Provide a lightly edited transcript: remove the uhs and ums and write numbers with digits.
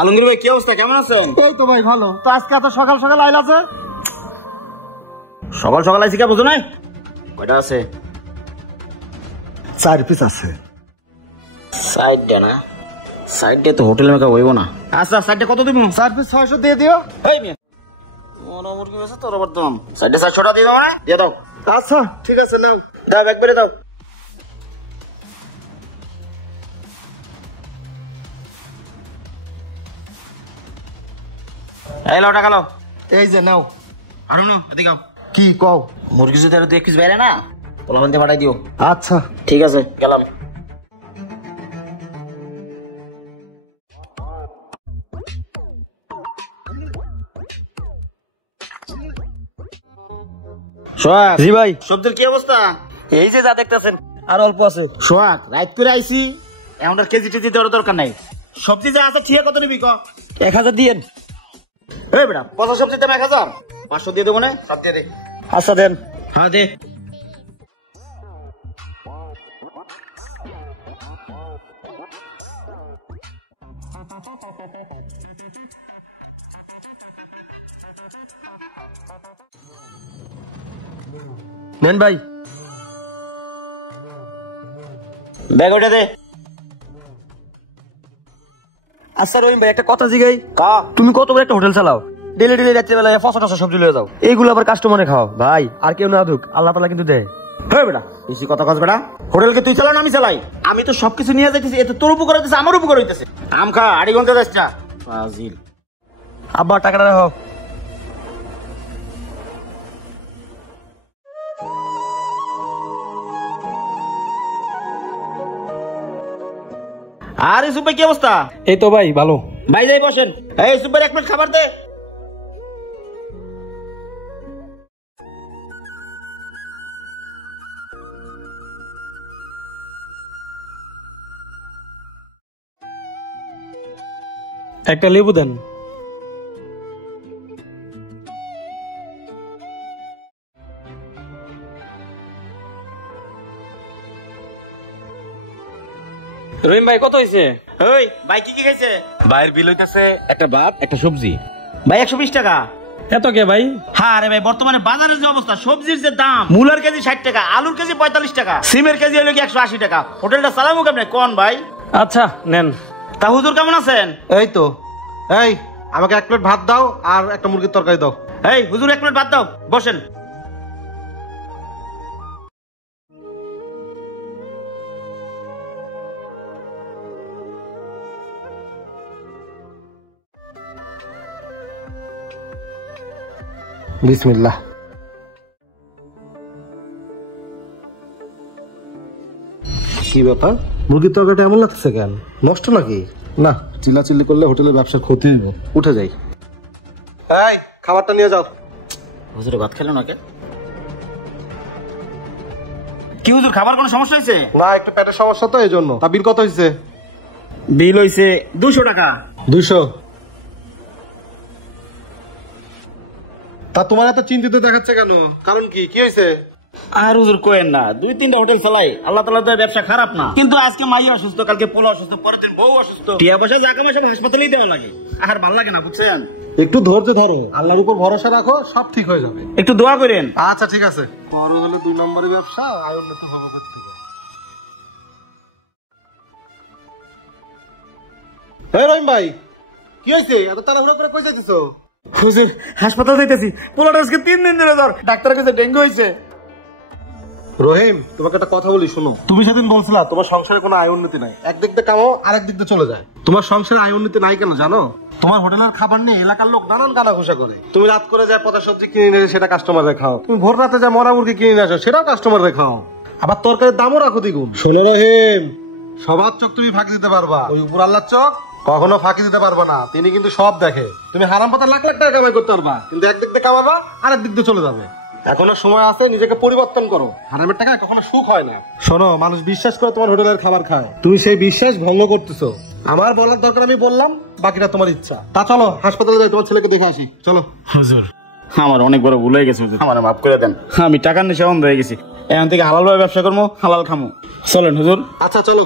আলমগীর ভাই কি অবস্থা, কেমন আছেন? এই তো ভাই ভালো। তো আজকে এত সকাল সকাল আইলা যে? সকাল সকাল আইছি কে বুঝো নাই? কয়টা আছে? 4 পিস আছে। সাইডটা না, সাইডটা তো হোটেল মেকা হইব না। আচ্ছা সাইডটা কত দিবেন? 4 পিস 600 দিয়ে দিও। এই মিয়া মনে মুরগি আছে তোর বর্তমান সাইডে 400 দিয়ে দাও না, দিয়ে দাও। আচ্ছা ঠিক আছে, নাও দাও একবারে দাও। এই লাও টাকা লাও। এই যে নাও। আরো নাও, এদিকে আও। কি কও? মুরগি যদি আরো 2 পিস বাইরে না পোলাপান দিয়ে পাঠাই দিও। আচ্ছা ঠিক আছে, গেলাম। সোহাগ। জি ভাই। সবজির কি অবস্থা? এই যে যা দেখতেছেন আর অল্প আছে। সোহাগ রাইত করে আইছি, এমন কেজি টেজি দেওয়ার দরকার নাই। সবজি যা আছে ঠিক কত নিবি ক? 1000 দিয়েন। এই বেটা পচা সবজির দাম 1000, 500 দিয়ে দেবো না? 7 দিয়ে দে। আচ্ছা দেন। হ্যাঁ দে। নেন ভাই। ব্যাগ ওটা দে। আচ্ছা রহিম ভাই একটা কথা জিগাই। কা তুমি কত বড় একটা হোটেল চালাও, ডেলি ডেলি রাত্রে বেলায় ফসা টসা সবজি লয়ে যাও, এইগুলো আবার কাস্টমারে খাও ভাই। আর কেউ না দুক, আল্লাহ তাআলা কিন্তু দেয়। হে বেটা বেশি কথা কস বেটা। হোটেলকে তুই চালাও না আমি চালাই? আমি তো সবকিছু নিয়ে যাইতেছি, এতে তোর উপকার হইতেছে আমার উপকার হইতেছে। আম খা, আড়ি ঘন্টা যাচ্ছা ফাজিল। আব্বা টাকাটা রাখো। আর ইসুফ ভাই কি অবস্থা? এই তো ভাই ভালো। ভাই যাই বসেন। এই ইসুফ ভাই 1 প্লেট খাবার দে। একটা লেবু দেন। রহিম ভাই কত হয়েছে? ওই ভাই কি কি খাইছে? ভাইয়ের বিল হইতেছে একটা ভাত একটা সবজি। ভাই 120 টাকা। এত কে ভাই? হ্যাঁ রে ভাই, বর্তমানে বাজারের যে অবস্থা, সবজির যে দাম, মূলার কেজি 60 টাকা, আলুর কেজি 45 টাকা, সিমের কেজি হলো কি 180 টাকা। হোটেলটা চালামু কেমনে কোন ভাই? আচ্ছা নেন। তা হুজুর কেমন আছেন? এই তো। এই আমাকে 1 প্লেট ভাত দাও আর একটা মুরগির তরকারি দাও। এই হুজুর 1 প্লেট ভাত দাও, বসেন। বিসমিল্লাহ। কি ব্যাপার, মুরগির তরকারিটা এমন লাগছে কেন? নষ্ট নাকি? না, চিল্লাচিল্লি করলে হোটেলের ব্যবসার ক্ষতি হইব। উঠে যাই। এই খাবারটা নিয়ে যাও। হুজুরে ভাত খেলো না কে? কি হুজুর খাবার কোনো সমস্যা হয়েছে? না, একটু পেটের সমস্যা তো এই জন্য। তা বিল কত হয়েছে? বিল হয়েছে 200 টাকা। 200? তা তোমার এত চিন্তিত দেখাচ্ছে কেন? কারণ কি কি হয়েছে? আর হুজুর কোয়েন না, 2-3টা হোটেল চালাই, আল্লাহ তাআলা তো ব্যবসা খারাপ না, কিন্তু আজকে মাই অসুস্থ, কালকে পোলা অসুস্থ, পরের দিন বউ অসুস্থ, টিয়া পয়সা যা কামাই সব হাসপাতালেই দেওয়া লাগে। আর ভালো লাগে না বুঝছেন। একটু ধৈর্য ধরো, আল্লাহর উপর ভরসা রাখো, সব ঠিক হয়ে যাবে। একটু দোয়া করেন। আচ্ছা ঠিক আছে। বড় হলে 2 নম্বরের ব্যবসা, আয় উন্নত হবে কোত্থেকে? এই রহিম ভাই কি হয়েছে? এত তাড়াহুড়া করে কই যাইতেছো? হুজুর হাসপাতাল যাইতেছি, পোলাটা আজকে 3 দিন ধরে জ্বর, ডাক্তার কাছে ডেঙ্গু হয়েছে। রহিম তোমাকে একটা কথা বলি শোনো। তুমি সেদিন বলছিলা তোমার সংসারে কোনো আয় উন্নতি নাই, একদিক দিয়ে কামাও আর একদিক দিয়ে চলে যায়। তোমার সংসারে আয় উন্নতি নাই কেন জানো? তোমার হোটেলের খাবার নিয়ে এলাকার লোক নানান গানা ঘোষা করে। তুমি রাত করে যায় পচা সবজি কিনে নিয়ে সেটা কাস্টমারে খাও, তুমি ভোর রাতে যা মরা মুরগি কিনে নিয়ে আসো সেটাও কাস্টমারে খাও, আবার তরকারির দামও রাখো দ্বিগুণ। শোনো রহিম, সবার চোখ তুমি ফাঁকি দিতে পারবা, ওই উপর আল্লাহর চোখ কখনো ফাঁকি দিতে পারবা না। তিনি কিন্তু সব দেখে। তুমি হারাম পাতা লাখ লাখ টাকা কামাই করতে পারবা, কিন্তু একদিক দিয়ে কামাবা আর একদিক দিয়ে চলে যাবে। এখনো সময় আছে, নিজেকে পরিবর্তন করো। হারামের টাকায় কখনো সুখ হয় না। শোনো, মানুষ বিশ্বাস করে তোমার হোটেলের খাবার খায়, তুমি সেই বিশ্বাস ভঙ্গ করতেছো। আমার বলার দরকার আমি বললাম, বাকিটা তোমার ইচ্ছা। তা চলো হাসপাতালে যাই, তোমার ছেলেকে দেখে আসি। চলো। হুজুর আমার অনেক বড় ভুল হয়ে গেছে হুজুর, আমার মাফ করে দেন। আমি টাকার নেশা বন্ধ হয়ে গেছি, এখন থেকে হালাল ভাবে ব্যবসা করবো, হালাল খামো। চলেন হুজুর। আচ্ছা চলো।